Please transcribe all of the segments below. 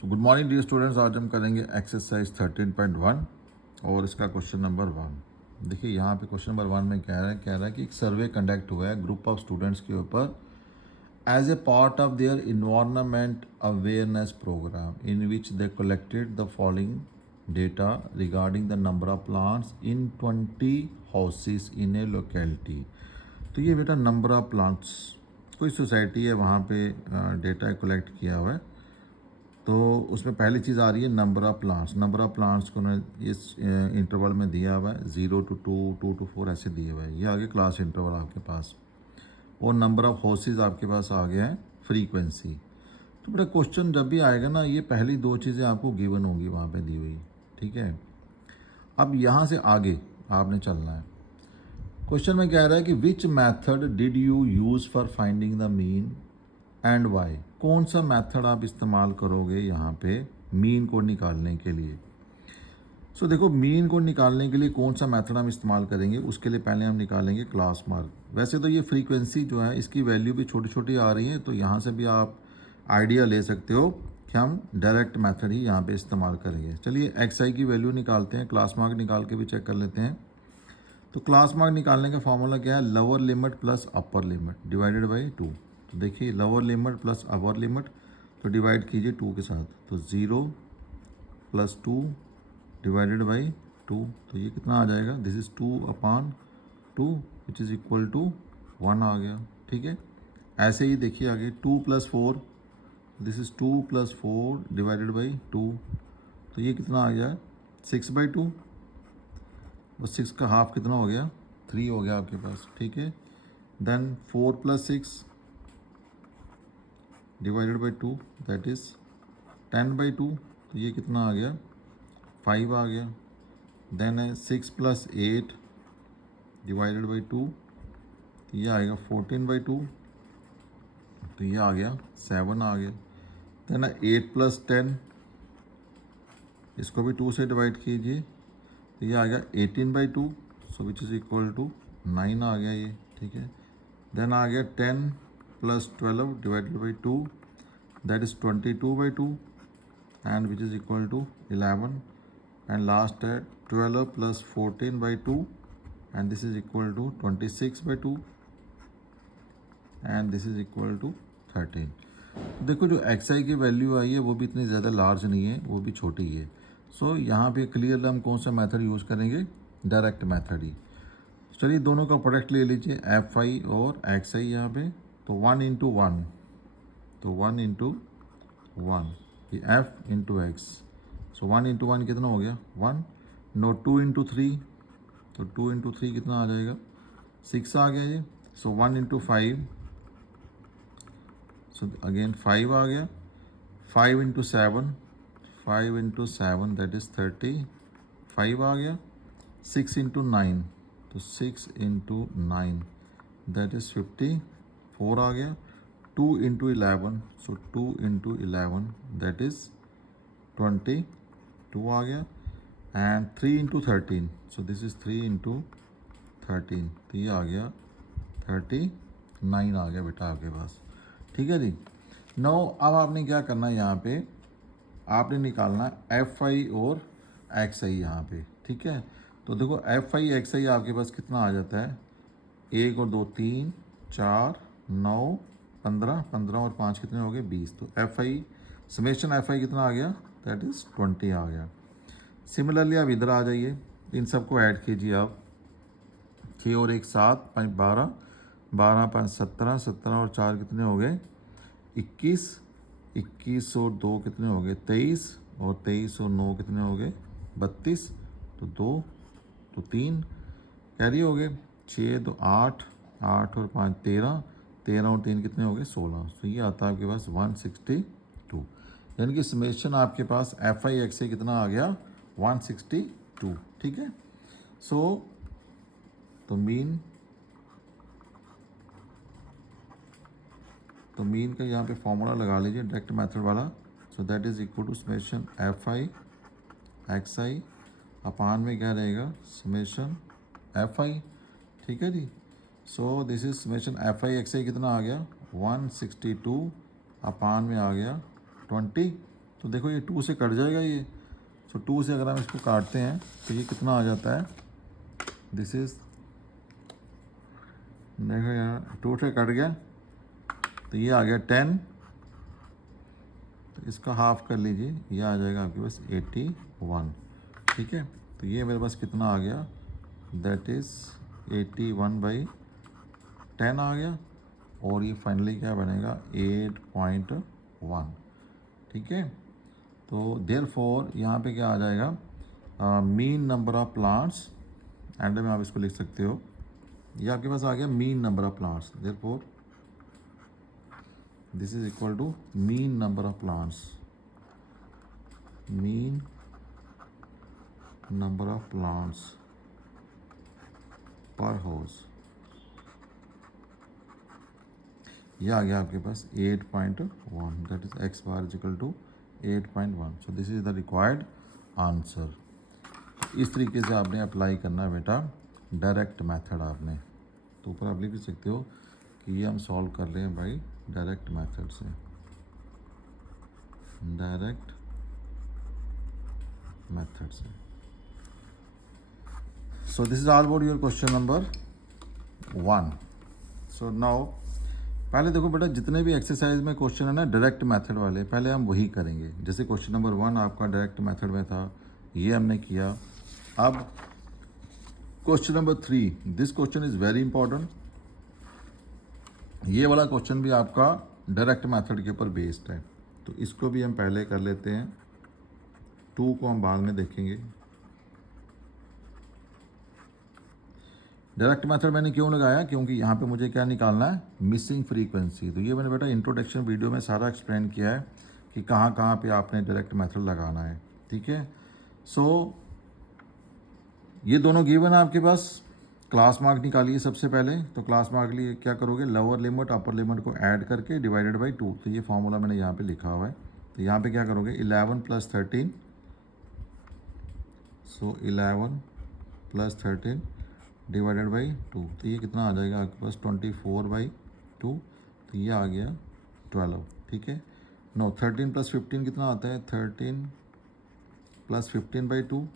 सो good morning dear students, आज हम करेंगे एक्सरसाइज 13.1 और इसका क्वेश्चन नंबर 1। देखिए यहाँ पे क्वेश्चन नंबर 1 में कह रहा है कि एक सर्वे कंडक्ट हुआ है ग्रुप ऑफ स्टूडेंट्स के ऊपर as a part of their environment awareness program in which they collected the following data regarding the number of plants in 20 houses in a locality. तो ये बेटा नंबर ऑफ प्लांट्स, कोई society है वहाँ पे data collect किया हुआ है। तो उसमें पहली चीज़ आ रही है number of plants. Number of plants को उन्होंने इस इंटरवल में दिया हुआ है 0 to 2, 2 to 4 ऐसे दिए हुआ है। ये आगे क्लास इंटरवल आपके पास, और नंबर ऑफ़ हाउसेज आपके पास आ गया है, फ्रीक्वेंसी। तो बेटा क्वेश्चन जब भी आएगा ना, ये पहली दो चीज़ें आपको गिवन होंगी वहाँ पे दी हुई, ठीक है। अब यहाँ से आगे आपने चलना है। क्वेश्चन में कह रहा है कि which method did you use for finding the mean and why. कौन सा मेथड आप इस्तेमाल करोगे यहाँ पे मीन को निकालने के लिए। सो देखो, मीन को निकालने के लिए कौन सा मेथड हम इस्तेमाल करेंगे, उसके लिए पहले हम निकालेंगे क्लास मार्क। वैसे तो ये फ्रीक्वेंसी जो है इसकी वैल्यू भी छोटी छोटी आ रही है, तो यहाँ से भी आप आइडिया ले सकते हो कि हम डायरेक्ट मेथड ही यहाँ पे इस्तेमाल करेंगे। चलिए एक्स आई की वैल्यू निकालते हैं, क्लास मार्क निकाल के भी चेक कर लेते हैं। तो क्लास मार्क निकालने का फॉर्मूला क्या है, lower limit plus upper limit divided by 2। तो देखिए lower limit plus upper limit, तो डिवाइड कीजिए 2 के साथ, तो 0 प्लस 2 डिवाइडेड बाई 2, तो ये कितना आ जाएगा, this is 2/2 which is equal to 1 आ गया, ठीक है। ऐसे ही देखिए आगे 2 plus 4, this is 2 plus 4 divided by 2, तो ये कितना आ गया 6/2। बस 6 का हाफ कितना हो गया, 3 हो गया आपके पास, ठीक है। Then 4 plus 6 divided by 2, that is 10/2, तो ये कितना आ गया 5 आ गया। देन है 6 प्लस 8 डिवाइडेड बाई 2, तो ये आएगा 14/2, तो ये आ गया 7 आ गया। देन है 8 प्लस 10, इसको भी 2 से डिवाइड कीजिए, तो ये आ गया 18/2, so which is equal to 9 आ गया ये, ठीक है। देन आ गया 10 plus 12 divided by 2, that is 22/2 and which is equal to 11। And last है 12 plus 14/2 and this is equal to 26/2 and this is equal to 13। देखो जो एक्स आई की वैल्यू आई है वो भी इतनी ज़्यादा लार्ज नहीं है, वो भी छोटी है। सो यहाँ पे क्लियरली हम कौन सा मेथड यूज़ करेंगे, डायरेक्ट मेथड ही। चलिए दोनों का प्रोडक्ट ले लीजिए, एफ आई और एक्स आई यहाँ पे, तो 1 इंटू 1, तो 1 इंटू 1, ये एफ इंटू एक्स, सो 1 इंटू 1 कितना हो गया 1। नो 2 इंटू 3, तो 2 इंटू 3 कितना आ जाएगा 6 आ गया ये। सो 1 इंटू 5, सो अगेन 5 आ गया। 5 इंटू 7, 5 इंटू 7 दैट इज़ 35 आ गया। 6 इंटू 9, तो 6 इंटू 9 दैट इज़ 54 आ गया। 2 into 11, so 2 into 11 that is 22 आ गया। And 3 into 13, so this is 3 into 13, तो ये आ गया 39 आ गया बेटा आपके पास, ठीक है जी। नो अब आपने क्या करना है, यहाँ पे आपने निकालना एफ आई और एक्स आई यहाँ पे, ठीक है। तो देखो एफ आई एक्स आई आपके पास कितना आ जाता है, 1 और 2 3 4 9 15, 15 और 5 कितने हो गए 20। तो एफ आई समेशन एफ आई कितना आ गया, दैट इज़ 20 आ गया। सिमिलरली आप इधर आ जाइए, इन सबको ऐड कीजिए आप, 6 और 1 7, 5 12, 12 5 17, 17 और 4 कितने हो गए 21, 21 और 2 कितने हो गए 23, और 23 और 9 कितने हो गए 32, तो 2 तो 3 कैरी हो गए, 6 तो 8, 8 और 5 13, 13 और 3 कितने हो गए 16। तो ये आता है आपके पास 162, यानी कि समेशन आपके पास एफ आई एक्स से कितना आ गया 162, ठीक है। सो तो मीन का यहाँ पे फॉर्मूला लगा लीजिए डायरेक्ट मेथड वाला। So that is equal to summation F I X I upon में क्या रहेगा समेशन एफ आई, ठीक है जी। So this is summation F I X I कितना आ गया 162 अपान में आ गया 20, तो देखो ये 2 से कट जाएगा ये। सो 2 से अगर हम इसको काटते हैं तो ये कितना आ जाता है, दिस इज़, देखो यहाँ 2 से कट गया तो ये आ गया 10, तो इसका हाफ कर लीजिए, ये आ जाएगा आपके पास 81। ठीक है, तो ये मेरे पास कितना आ गया, दैट इज़ 81/10 आ गया, और ये फाइनली क्या बनेगा 8.1। ठीक है, तो देयरफॉर यहाँ पे क्या आ जाएगा, mean number of plants, and में आप इसको लिख सकते हो, ये आपके पास आ गया mean number of plants, therefore this is equal to mean number of plants, mean number of plants per house, ये आ गया आपके पास 8.1, that is X bar is equal to 8.1। So this is the required answer. इस तरीके से आपने apply करना है बेटा डायरेक्ट मेथड आपने, तो ऊपर आप लिख सकते हो कि ये हम सॉल्व कर रहे हैं भाई डायरेक्ट मेथड से, डायरेक्ट मेथड से। सो this is all about your question number 1। So now पहले देखो बेटा जितने भी एक्सरसाइज में क्वेश्चन है ना डायरेक्ट मेथड वाले, पहले हम वही करेंगे। जैसे क्वेश्चन नंबर 1 आपका डायरेक्ट मेथड में था, ये हमने किया। अब question number 3, this question is very important. ये वाला क्वेश्चन भी आपका डायरेक्ट मेथड के ऊपर बेस्ड है, तो इसको भी हम पहले कर लेते हैं, 2 को हम बाद में देखेंगे। डायरेक्ट मेथड मैंने क्यों लगाया, क्योंकि यहाँ पे मुझे क्या निकालना है, मिसिंग फ्रीक्वेंसी। तो ये मैंने बेटा इंट्रोडक्शन वीडियो में सारा एक्सप्लेन किया है कि कहाँ कहाँ पे आपने डायरेक्ट मेथड लगाना है। ठीक है, सो ये दोनों गिवन है आपके पास। क्लास मार्क निकालिए सबसे पहले, तो क्लास मार्क के लिए क्या करोगे, लोअर लिमिट अपर लिमिट को ऐड करके डिवाइडेड बाई 2, तो ये फॉर्मूला मैंने यहाँ पे लिखा हुआ है। तो यहाँ पे क्या करोगे 11 + 13, सो 11 + 13 डिवाइडेड बाई 2, तो ये कितना आ जाएगा आपके पास 24/2, तो ये आ गया 12। ठीक है, नो 13 + 15 कितना आता है, 13 + 15/2,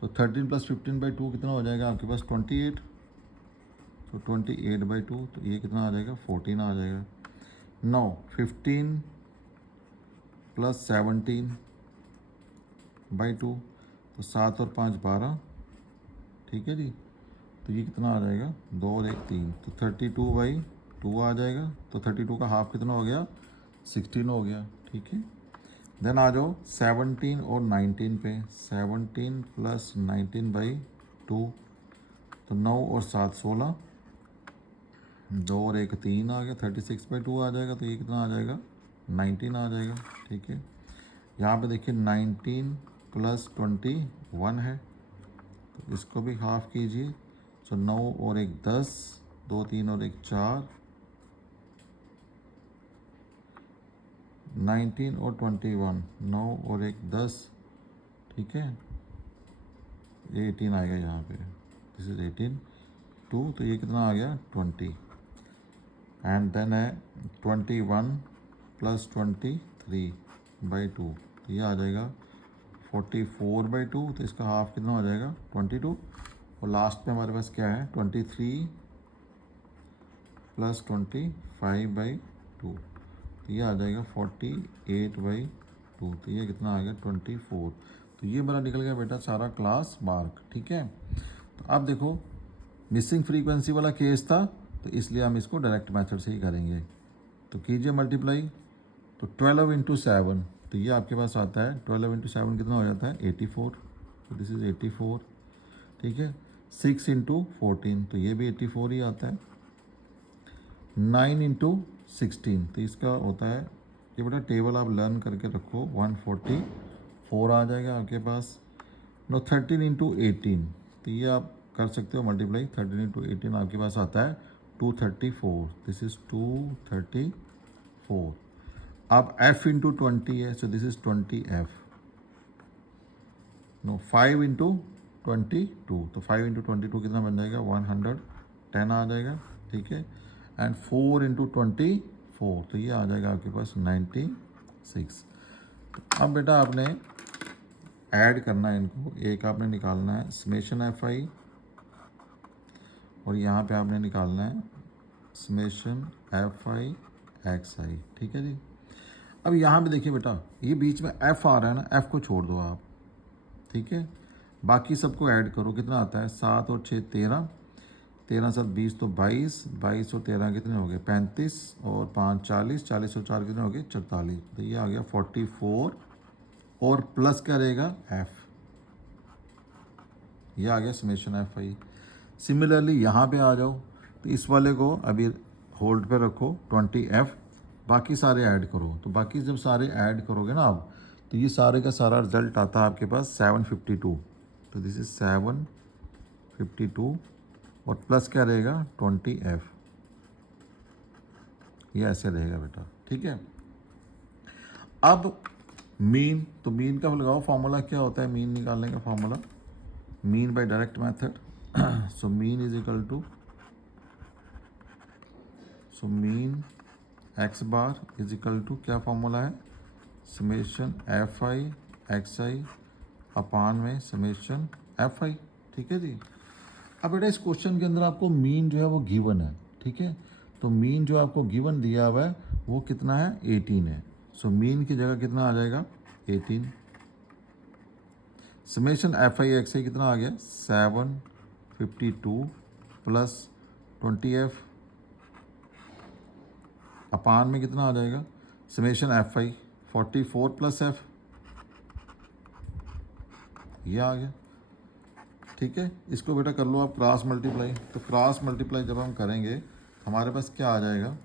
तो 13 + 15/2 कितना हो जाएगा आपके पास 28, तो 28/2, तो ये कितना आ जाएगा 14 आ जाएगा। 9 15 + 17/2, तो 7 और 5 12। ठीक है जी, तो ये कितना आ जाएगा 2 और 1 3, तो 32/2 आ जाएगा। तो 32 का हाफ कितना हो गया 16 हो गया। ठीक है, देन आ जाओ 17 और 19 पे, 17 + 19/2, तो 9 और 7 16, 2 और 1 3 आ गया, 36/2 आ जाएगा। तो ये कितना आ जाएगा 19 आ जाएगा। ठीक है, यहाँ पे देखिए 19 + 21 है, तो इसको भी हाफ कीजिए। सो 9 और 1 10, 2 3 और 1 4, 19 और 21, 9 और 1 10। ठीक है, 18 आएगा यहाँ पे, दिस इज 18 2, तो ये कितना आ गया 20, एंड देन है 21 + 23/2, तो ये आ जाएगा 44/2, तो इसका हाफ कितना हो जाएगा 22, और लास्ट में हमारे पास क्या है 23 + 25/2, तो ये आ जाएगा 48/2, तो ये कितना आ गया 24। तो ये मेरा निकल गया बेटा सारा क्लास मार्क। ठीक है, तो अब देखो मिसिंग फ्रीक्वेंसी वाला केस था, तो इसलिए हम इसको डायरेक्ट मेथड से ही करेंगे। तो कीजिए मल्टीप्लाई, तो 12 × 7, तो ये आपके पास आता है 12 × 7 कितना हो जाता है 84, तो दिस इज़ 84। ठीक है, 6 × 14, तो ये भी 84 ही आता है। 9 × 16, तो इसका होता है, ये बेटा टेबल आप लर्न करके रखो, 144 आ जाएगा आपके पास। नो 13 × 18, तो ये आप कर सकते हो मल्टीप्लाई, 13 × 18 आपके पास आता है 234, दिस इज़ 234। अब f × 20 है, so this is 20f। No 5 × 22, तो 5 × 22 कितना बन जाएगा 110 आ जाएगा। ठीक है, एंड 4 × 24, तो ये आ जाएगा आपके पास 96। अब बेटा आपने ऐड करना है इनको, एक आपने निकालना है समेशन एफ आई और यहाँ पे आपने निकालना है समेशन एफ आई एक्स आई। ठीक है जी। अब यहाँ पे देखिए बेटा, ये बीच में एफ आ रहा है ना, एफ को छोड़ दो आप। ठीक है, बाकी सबको ऐड करो, कितना आता है 7 और 6 13, 13 7 20 तो 22, 22 और 13 कितने हो गए 35 और 5 40, 40 और 4 कितने हो गए 44। तो ये आ गया 44 और प्लस क्या रहेगा एफ, ये आ गया समेशन एफ आई। सिमिलरली यहाँ पे आ जाओ, तो इस वाले को अभी होल्ड पे रखो 20 एफ, बाकी सारे ऐड करो। तो बाकी जब सारे ऐड करोगे ना आप, तो ये सारे का सारा रिजल्ट आता है आपके पास 752। तो दिस इज 752 और प्लस क्या रहेगा 20 एफ, ये ऐसे रहेगा बेटा। ठीक है, अब मीन, तो मीन का लगाओ फॉर्मूला क्या होता है, मीन निकालने का formula, mean by direct method. So mean is equal to, so mean X bar is equal to क्या फॉर्मूला है, summation F I X I upon में समेशन एफ आई। ठीक है जी। अब बेटा इस क्वेश्चन के अंदर आपको मीन जो है वो गिवन है। ठीक है, तो मीन जो आपको गिवन दिया हुआ है वो कितना है 18 है। सो मीन की जगह कितना आ जाएगा 18। Summation F I X I कितना आ गया 752 प्लस 20 एफ अपान में कितना आ जाएगा समेशन एफ आई 44 प्लस एफ, ये आ गया। ठीक है, इसको बेटा कर लो आप क्रॉस मल्टीप्लाई। तो क्रॉस मल्टीप्लाई जब हम करेंगे हमारे पास क्या आ जाएगा,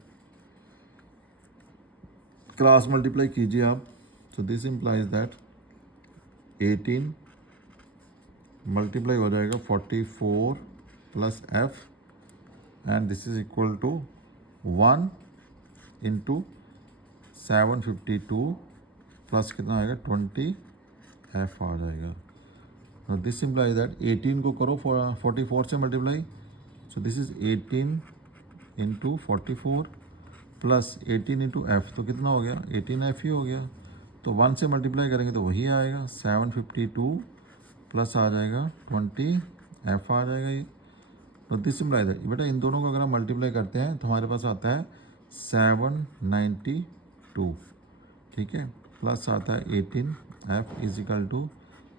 क्रॉस मल्टीप्लाई कीजिए आप। So this implies that 18 multiply हो जाएगा 44 plus F and this is equal to 1 into 752 plus कितना आएगा 20 एफ आ जाएगा। दिस इम्प्लाइज दैट 18 को करो 44 से multiply, so this is 18 into 44 plus 18 into F, तो कितना हो गया 18 एफ ही हो गया। तो 1 से मल्टीप्लाई करेंगे तो वही आएगा 752 प्लस आ जाएगा 20 एफ आ जाएगा ये। तो दिस इम्प्लाइज दैट बेटा इन दोनों को अगर हम मल्टीप्लाई करते हैं तो हमारे पास आता है 792। ठीक है, प्लस आता है 18 F is equal to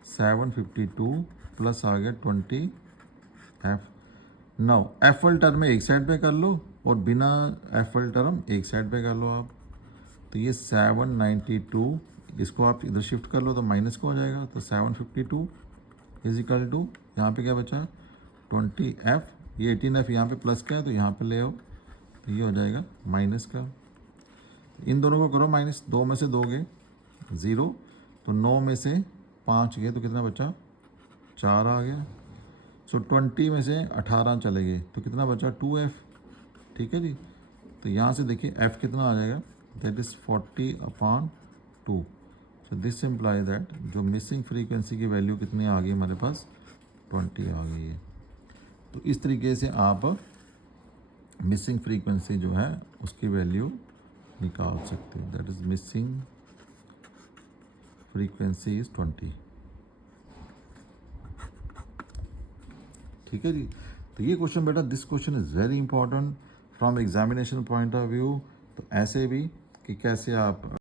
752 plus आ गया 20 एफ। नाउ एफल टर्म एक साइड पे कर लो और बिना एफल टर्म एक साइड पे कर लो आप। तो ये 792 इसको आप इधर शिफ्ट कर लो तो माइनस को हो जाएगा, तो 752 इज इक्वल टू यहाँ पे क्या बचा 20 एफ, ये 18 एफ यहाँ पे प्लस का है तो यहाँ पे ले आओ, तो ये हो जाएगा माइनस का। इन दोनों को करो माइनस, 2 में से 2 गए 0, तो 9 में से 5 गए तो कितना बचा 4 आ गया। सो 20 में से 18 चले गए तो कितना बचा 2f। ठीक है जी, तो यहाँ से देखिए f कितना आ जाएगा that is 40/2। So this imply that जो मिसिंग फ्रीक्वेंसी की वैल्यू कितनी आ गई हमारे पास 20 आ गई है। तो इस तरीके से आप मिसिंग फ्रीक्वेंसी जो है उसकी वैल्यू निकाल सकते हो, that is missing frequency is 20। ठीक है जी। तो ये क्वेश्चन बेटा, this question is very important from examination point of view. तो ऐसे भी कि कैसे आप